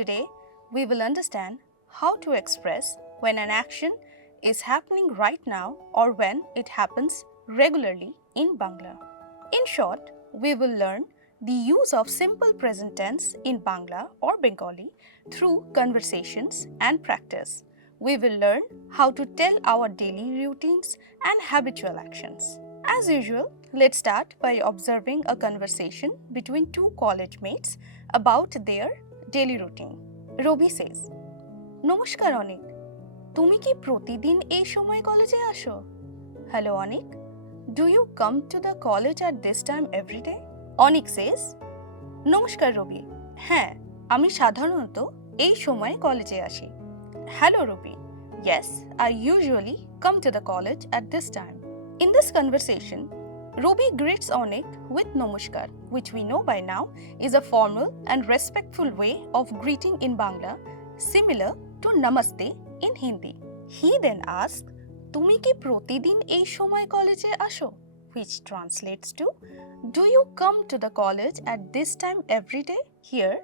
Today, we will understand how to express when an action is happening right now or when it happens regularly in Bangla. In short, we will learn the use of simple present tense in Bangla or Bengali through conversations and practice. We will learn how to tell our daily routines and habitual actions. As usual, let's start by observing a conversation between two college mates about their daily routine. Robi says, নমস্কার অনিক, তুমি কি প্রতিদিন এই সময় কলেজে আসো? Hello Anik, do you come to the college at this time every day? Anik says, নমস্কার রবি, হ্যাঁ, আমি সাধারণত এই সময়ে কলেজে আসি. Hello Ruby, yes, I usually come to the college at this time. In this conversation, Ruby greets Onik with Namaskar, which we know by now is a formal and respectful way of greeting in Bangla, similar to Namaste in Hindi. He then asks, "Tumi ki protidin ei shomoy college asho?" which translates to, "Do you come to the college at this time every day?" Here,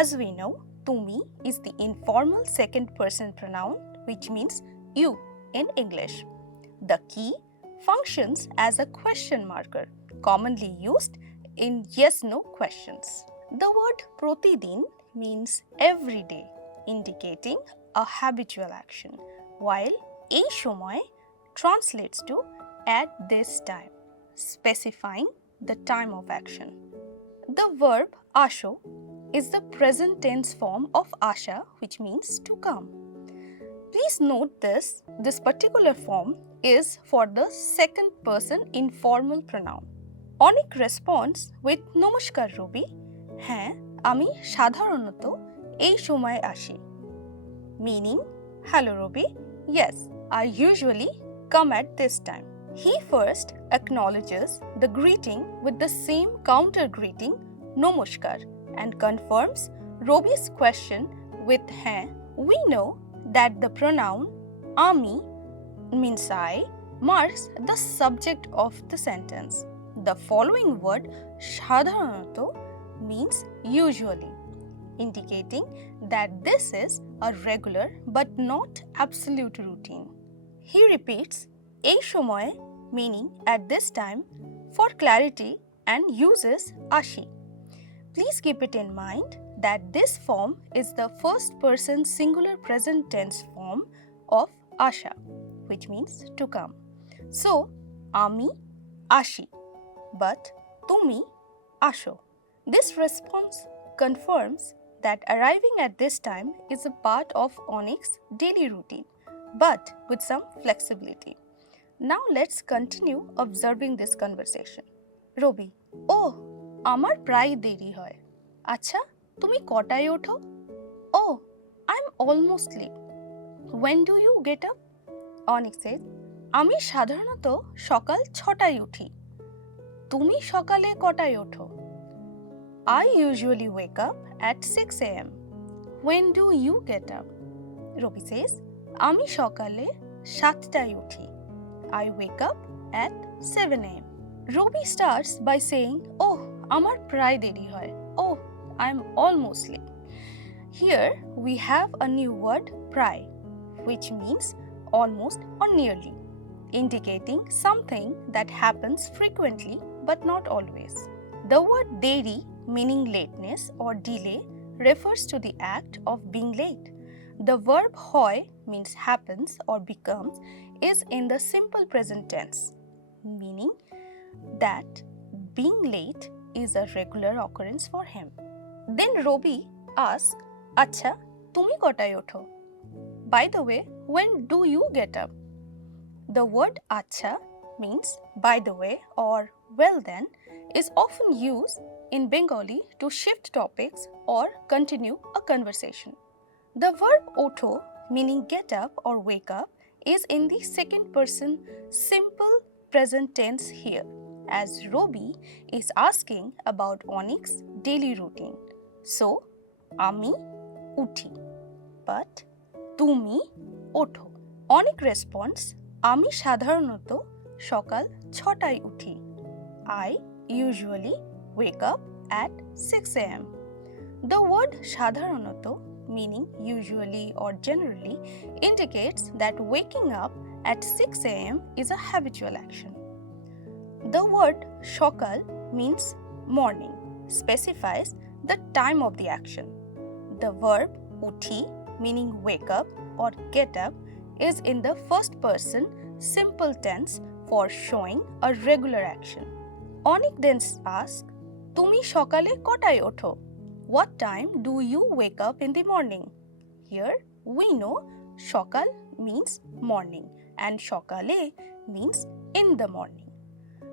as we know, Tumi is the informal second person pronoun, which means you in English. The key functions as a question marker, commonly used in yes-no questions. The word protidin means every day, indicating a habitual action, while ei shomoy translates to at this time, specifying the time of action. The verb asho is the present tense form of asha, which means to come. Please note this particular form is for the second person informal pronoun. Onik responds with Namaskar Ruby, হ্যাঁ, আমি সাধারণত এই সময়ে আসি. Meaning, hello Ruby, yes, I usually come at this time. He first acknowledges the greeting with the same counter greeting, Namaskar, and confirms Ruby's question with হ্যাঁ. We know that the pronoun ami means I marks the subject of the sentence. The following word sadharanato means usually, indicating that this is a regular but not absolute routine. He repeats ei shomoy meaning at this time for clarity and uses ashi. Please keep it in mind that this form is the first person singular present tense form of asha, which means to come. So, ami ashi, but tumi asho. This response confirms that arriving at this time is a part of Onik's daily routine, but with some flexibility. Now let's continue observing this conversation. Robi, oh, আমার প্রায় দেরি হয়. আচ্ছা, তুমি কটায় ওঠো? Oh, I'm almost late. When do you get up? Onik says, আমি সাধারণত সকাল 6টায় উঠি. তুমি সকালে কটায় ওঠো? I usually wake up at 6 a.m. When do you get up? Robi says, আমি সকালে 7টায় উঠি. I wake up at 7 a.m. Robi starts by saying, oh, আমার প্রায় দেরি হয়. Oh, I'm almost late. Here we have a new word, prai, which means almost or nearly, indicating something that happens frequently but not always. The word deri, meaning lateness or delay, refers to the act of being late. The verb hoy means happens or becomes is in the simple present tense, meaning that being late is a regular occurrence for him. Then Robi asks, আচ্ছা, তুমি কটায় ওঠো? By the way, when do you get up? The word acha means by the way or well then is often used in Bengali to shift topics or continue a conversation. The verb otho, meaning get up or wake up, is in the second person simple present tense here, as Robi is asking about Onik's daily routine. So, ami uthi, but tumi otho. Onik responds, আমি সাধারণত সকাল 6টায় উঠি. I usually wake up at 6 a.m. The word সাধারণত, meaning usually or generally, indicates that waking up at 6 a.m. is a habitual action. The word সকাল means morning, specifies the time of the action. The verb uthi, meaning wake up or get up, is in the first person simple tense for showing a regular action. Onik then asks, তুমি সকালে কটায় ওঠো? What time do you wake up in the morning? Here we know সকাল means morning and সকালে means in the morning.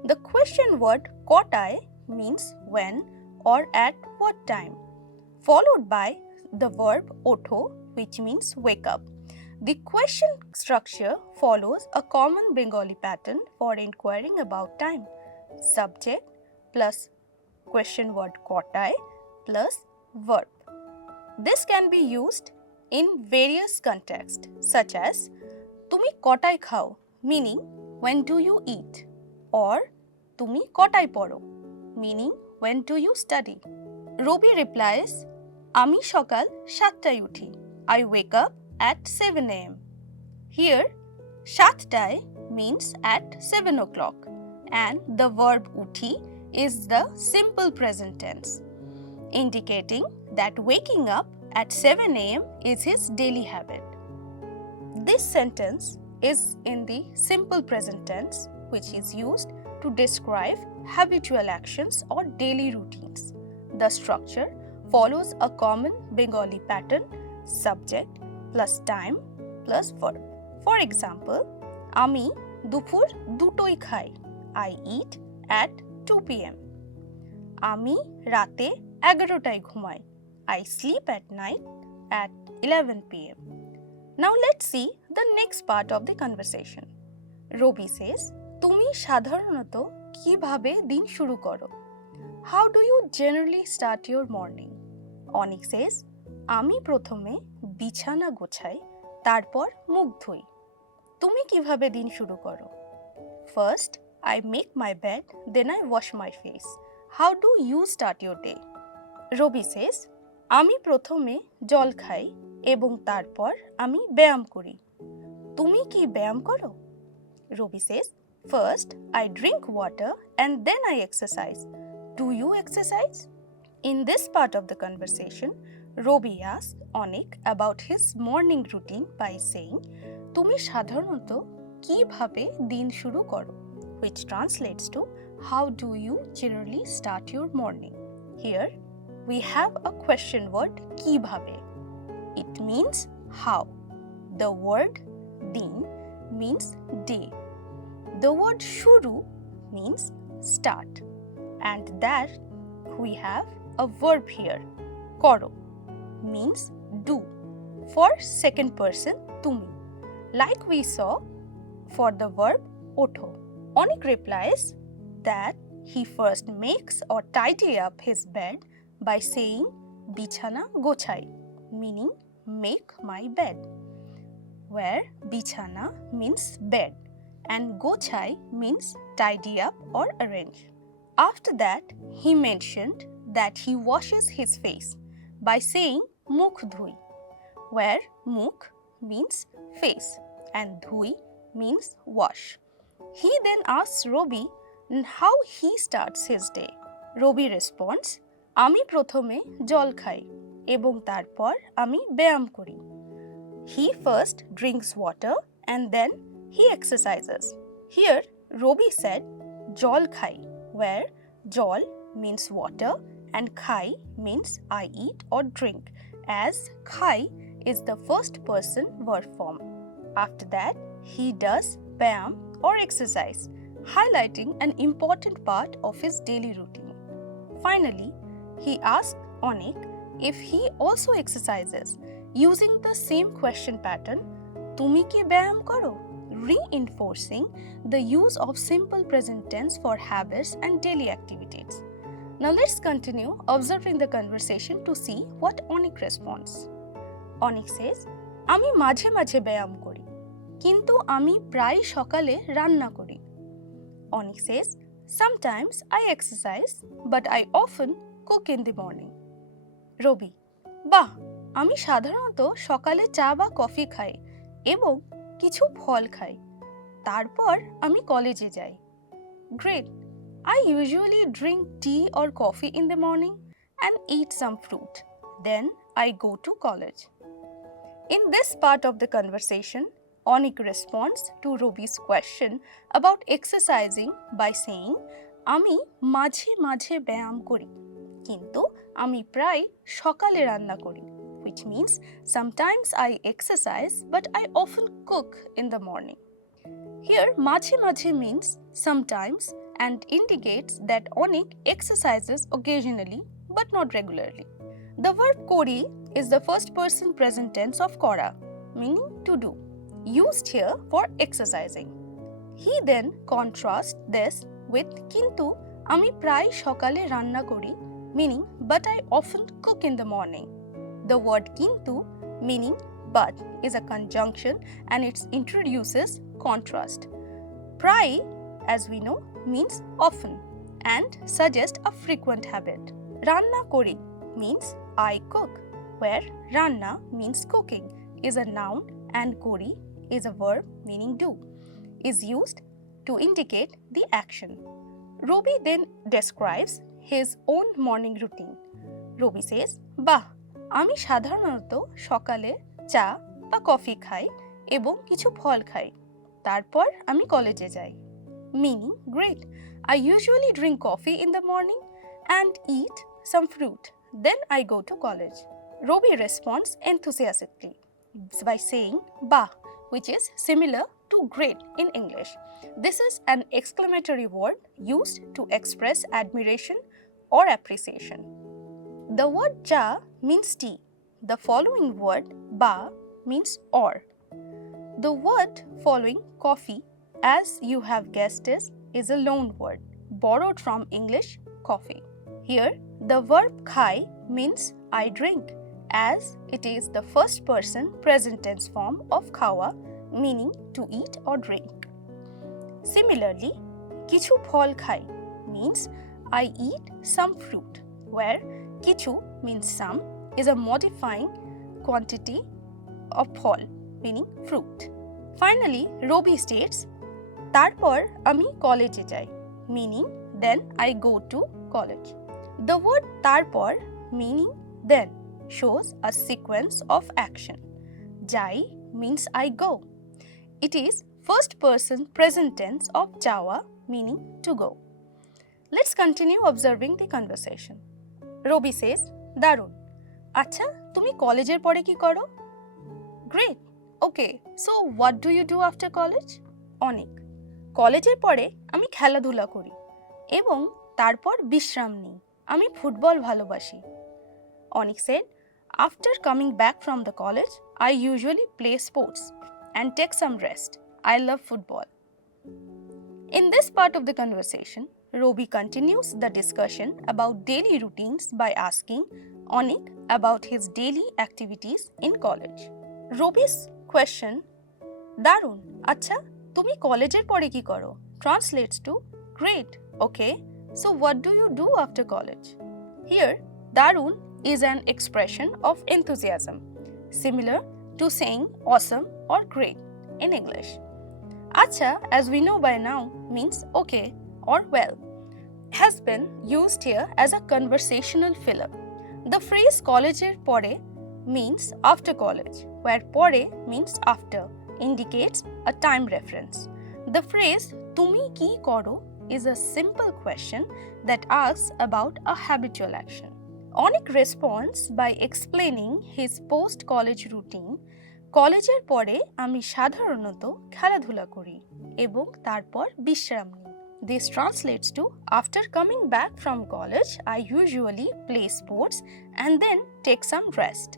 The question word কটায় means when or at what time, followed by the verb ওঠো, which means wake up. The question structure follows a common Bengali pattern for inquiring about time. Subject plus question word kotai plus verb. This can be used in various contexts such as tumi kotai khao, meaning when do you eat, or tumi kotai poro, meaning when do you study. Robi replies, ami shokal 7টায় uthi. I wake up at 7 a.m. Here 7টায় means at 7 o'clock and the verb uthi is the simple present tense, indicating that waking up at 7 a.m. is his daily habit. This sentence is in the simple present tense, which is used to describe habitual actions or daily routines. The structure follows a common Bengali pattern: subject plus time plus verb. For example, আমি দুপুর 2টোয় খাই. I eat at 2 p.m. আমি রাতে 11টায় ঘুমাই. I sleep at night at 11 p.m. Now let's see the next part of the conversation. Robi says, তুমি সাধারণত কিভাবে দিন শুরু করো? How do you generally start your morning? Onik says, আমি প্রথমে বিছানা গোছাই, তারপর মুখ ধুই. তুমি কিভাবে দিন শুরু করো? First, I make my bed, then I wash my face. How do you start your day? Robi says, আমি প্রথমে জল খাই এবং তারপর আমি ব্যায়াম করি. তুমি কি ব্যায়াম করো? Robi says, first I drink water and then I exercise. Do you exercise? In this part of the conversation, Robi asks Onik about his morning routine by saying, তুমি সাধারণত কিভাবে দিন শুরু করো, which translates to how do you generally start your morning. Here we have a question word কিভাবে. It means how. The word din means day. The word shuru means start, and that we have a verb here, koro, means do, for second person tumi, like we saw for the verb otho. Onik replies that he first makes or tidy up his bed by saying bichana gochai, meaning make my bed, where bichana means bed and gochai means tidy up or arrange. After that, he mentioned that he washes his face by saying mukh dhui, where mukh means face and dhui means wash. He then asks Robi how he starts his day. Robi responds, আমি প্রথমে জল খাই এবং তারপর আমি ব্যায়াম করি. He first drinks water and then he exercises. Here, Robi said jol khai, where jol means water and khai means I eat or drink, as khai is the first person verb form. After that, he does bayam or exercise, highlighting an important part of his daily routine. Finally, he asked Onik if he also exercises using the same question pattern, tumi ki bayam karo, reinforcing the use of simple present tense for habits and daily activities. Now let's continue observing the conversation to see what Onik responds. Onik says, আমি মাঝে মাঝে ব্যায়াম করি, কিন্তু আমি প্রায় সকালে রান্না করি. Onik says, sometimes I exercise, but I often cook in the morning. রবি: বাহ, আমি সাধারণত সকালে চা বা কফি খাই এবং কিছু ফল খাই। তারপর আমি কলেজে যাই। Great. I usually drink tea or coffee in the morning and eat some fruit. Then I go to college. In this part of the conversation, Onik responds to Robi's question about exercising by saying, আমি মাঝে মাঝে ব্যায়াম করি, কিন্তু আমি প্রায় সকালে রান্না করি, which means sometimes I exercise but I often cook in the morning. Here, মাঝে মাঝে means sometimes and indicates that Onik exercises occasionally but not regularly. The verb kori is the first person present tense of kora, meaning to do, used here for exercising. He then contrasts this with kintu ami pray shokale ranna kori, meaning but I often cook in the morning. The word kintu, meaning but, is a conjunction and it introduces contrast. Pray, as we know, means often and suggests a frequent habit. Ranna kori means I cook, where ranna means cooking, is a noun and kori is a verb meaning do, is used to indicate the action. Robi then describes his own morning routine. Robi says, বাহ, আমি সাধারণত সকালে চা বা coffee খাই এবং কিছু ফল খাই। তারপর আমি কলেজে যাই। Meaning, great. I usually drink coffee in the morning and eat some fruit. Then I go to college. Robi responds enthusiastically by saying bah, which is similar to great in English. This is an exclamatory word used to express admiration or appreciation. The word cha means tea. The following word ba means or. The word following coffee, as you have guessed, is a loan word borrowed from English coffee. Here, the verb khai means I drink, as it is the first person present tense form of khawa, meaning to eat or drink. Similarly, kichu phol khai means I eat some fruit, where kichu means some is a modifying quantity of phol, meaning fruit. Finally, Robi states, তারপর আমি কলেজে যাই, meaning then I go to college. The word tarpor, meaning then, shows a sequence of action. Jai means I go. It is first person present tense of jawa, meaning to go. Let's continue observing the conversation. Robi says, দারুণ, আচ্ছা তুমি কলেজের পরে কি করো? Great. Okay, so what do you do after college? অনেক, কলেজের পরে আমি খেলাধুলা করি এবং তারপর বিশ্রাম নিই। আমি ফুটবল ভালোবাসি। Onik said, after coming back from the college, I usually play sports and take some rest. I love football. In this part of the conversation, Robi continues the discussion about daily routines by asking Onik about his daily activities in college. Robi's question, দারুণ, আচ্ছা তুমি কলেজের পরে কি করো, translates to great. Okay, so what do you do after college? Here, darun is an expression of enthusiasm, similar to saying awesome or great in English. Acha, as we know by now, means okay or well, has been used here as a conversational filler. The phrase colleger pore means after college, where pore means after, indicates a time reference. The phrase tumi ki koro is a simple question that asks about a habitual action. Onik responds by explaining his post-college routine. কলেজের পরে আমি সাধারণত খেলাধুলা করি এবং তারপর বিশ্রাম নিই। This translates to, after coming back from college, I usually play sports and then take some rest,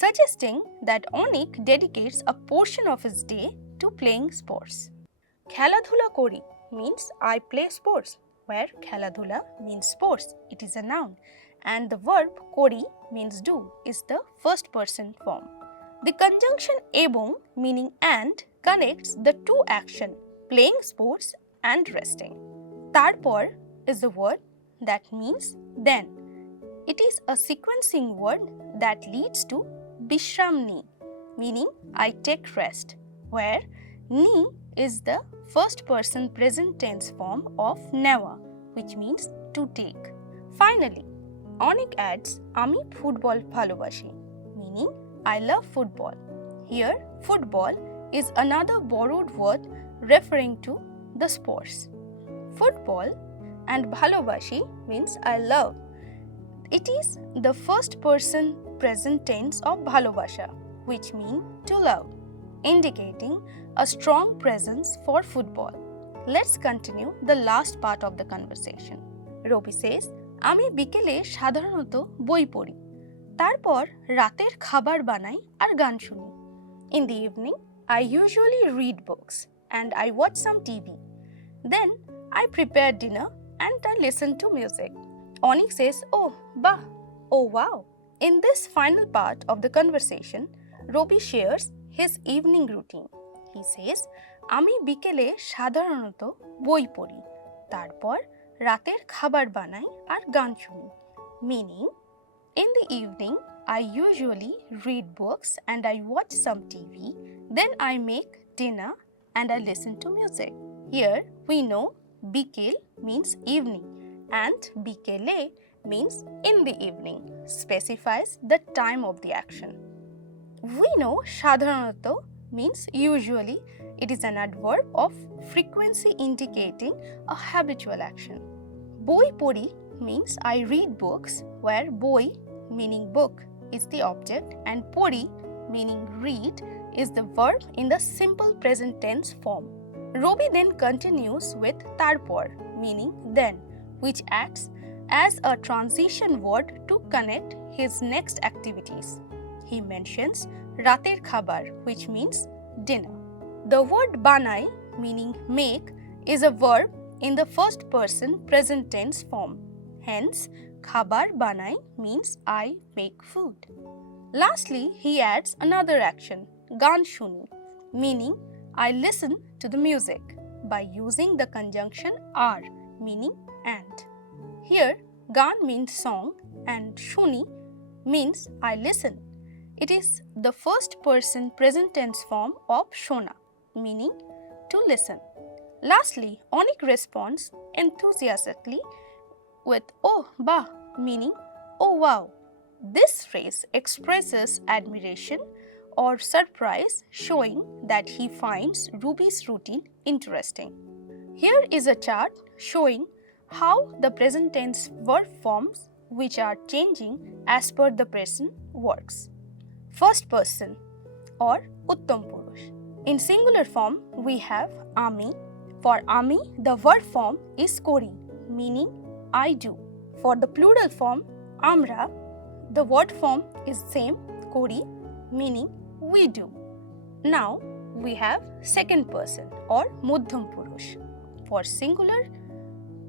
suggesting that Onik dedicates a portion of his day to playing sports. খেলাধুলা করি means I play sports, where খেলাধুলা means sports, it is a noun, and the verb kori means do is the first person form. The conjunction ebong, meaning and, connects the two action, playing sports and resting. Tarpor is the word that means then. It is a sequencing word that leads to Bishramni, meaning I take rest, where ni is the first person present tense form of never, which means to take. Finally, Onik adds Ami football bhalobashi, meaning I love football. Here, football is another borrowed word referring to the sports. Football and bhalobashi means I love. It is the first person present tense of bhalobasha, which means to love, indicating a strong presence for football. Let's continue the last part of the conversation. Robi says, আমি বিকেলে সাধারণত বই পড়ি, তারপর রাতের খাবার বানাই আর গান শুনি। In the evening, I usually read books and I watch some TV. Then I prepare dinner and I listen to music. Onik says, oh, bah, oh wow. In this final part of the conversation, Robi shares his evening routine. He says, আমি বিকেলে সাধারণত বই পড়ি, তারপর রাতের খাবার বানাই আর গান শুনি। Meaning, in the evening, I usually read books and I watch some TV. Then I make dinner and I listen to music. Here we know bikel means evening and bikele means in the evening, specifies the time of the action. We know sadharanoto means usually. It is an adverb of frequency indicating a habitual action. Boi pori means I read books, where boi meaning book is the object and pori meaning read is the verb in the simple present tense form. Robi then continues with tarpor meaning then, which acts as a transition word to connect his next activities. He mentions rater khabar, which means dinner. The word banai meaning make is a verb in the first person present tense form. Hence, khabar banai means I make food. Lastly, he adds another action, gan shuni, meaning I listen to the music, by using the conjunction ar, meaning and. Here, gan means song and shuni means I listen. It is the first person present tense form of shona, meaning to listen. Lastly, Onik responds enthusiastically with oh bah, meaning oh wow. This phrase expresses admiration or surprise, showing that he finds Ruby's routine interesting. Here is a chart showing how the present tense verb forms, which are changing as per the person, works. First person or Uttam Purush. In singular form, we have Ami. For Ami, the verb form is kori, meaning I do. For the plural form, Amra, the word form is same, kori, meaning we do. Now, we have second person or Muddham Purush. For singular,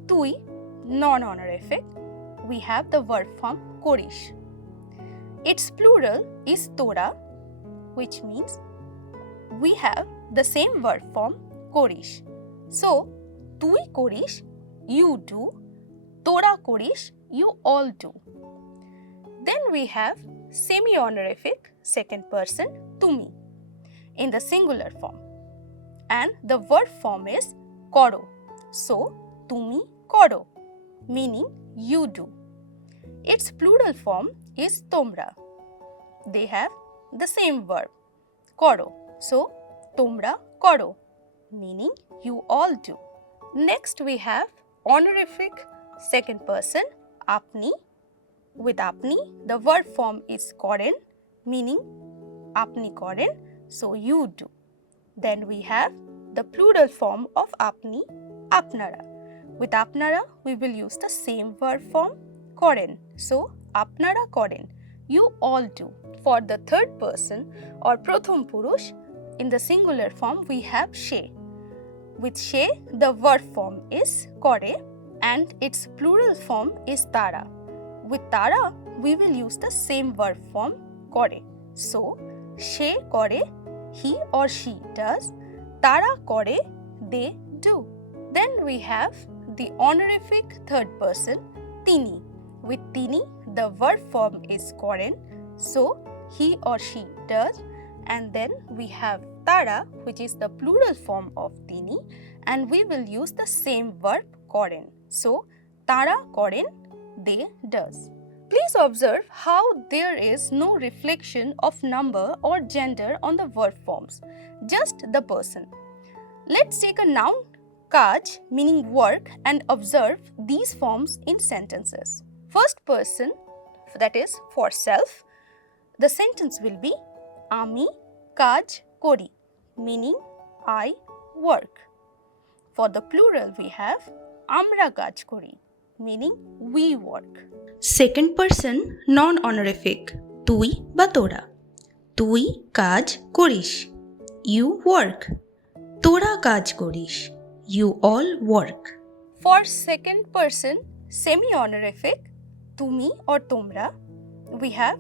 tui, non-honorific, we have the verb form korish. Its plural is tora, which means we have the same verb form korish. So, tui korish, you do, tora korish, you all do. Then we have semi-honorific second person tumi in the singular form, and the verb form is koro. So, tumi koro, meaning you do. Its plural form is tomra. They have the same verb, koro. So, tomra koro, meaning you all do. Next, we have honorific second person apni. With apni, the verb form is koren, meaning apni koren, so you do. Then we have the plural form of apni, apnara. With apnara, we will use the same verb form koren, so apnara koren, you all do. For the third person or prothom purush, in the singular form we have she. With she, the verb form is kore and its plural form is tara. With tara, we will use the same verb form kore. So, she kore, he or she does, tara kore, they do. Then we have the honorific third person tini. With tini, the verb form is karen, so he or she does. And then we have tara, which is the plural form of tini, and we will use the same verb karen. So tara karen, they does. Please observe how there is no reflection of number or gender on the verb forms, just the person. Let's take a noun kaj meaning work and observe these forms in sentences. First person, that is for self, the sentence will be Ami kaj kori, meaning I work. For the plural we have Amra kaj kori, meaning we work. Second person non-honorific, tui ba tora. Tui kaj korish, you work. Tora kaj korish, you all work. For second person semi-honorific, tumi or tomra, we have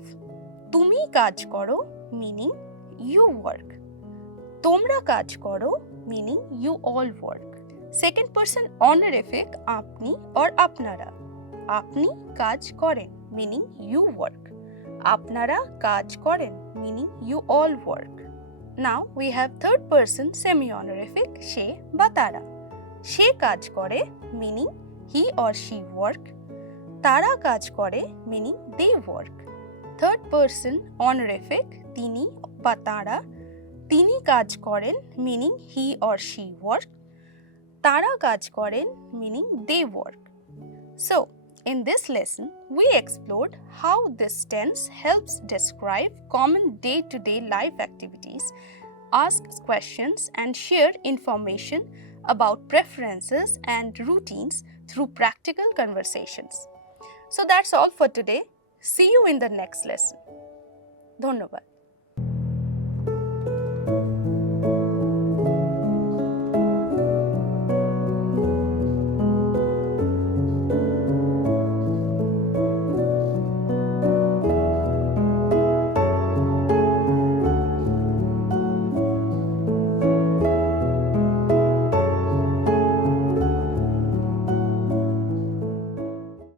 tumi kaj koro, meaning you work. Tomra kaj koro, meaning you all work. Second person honorific, apni or apnara. Apni kaj koren, meaning you work. Apnara kaj koren, meaning you all work. Now we have third person semi-honorific, she ba tara. She kaj kore, meaning he or she work. Tara kaj kore, meaning they work. Third person honorific, tini ba tara. Tini kaj koren, meaning he or she work. Tara kaj koren, meaning they work. So, in this lesson, we explored how this tense helps describe common day-to-day life activities, ask questions and share information about preferences and routines through practical conversations. So that's all for today. See you in the next lesson. Dhanyabad.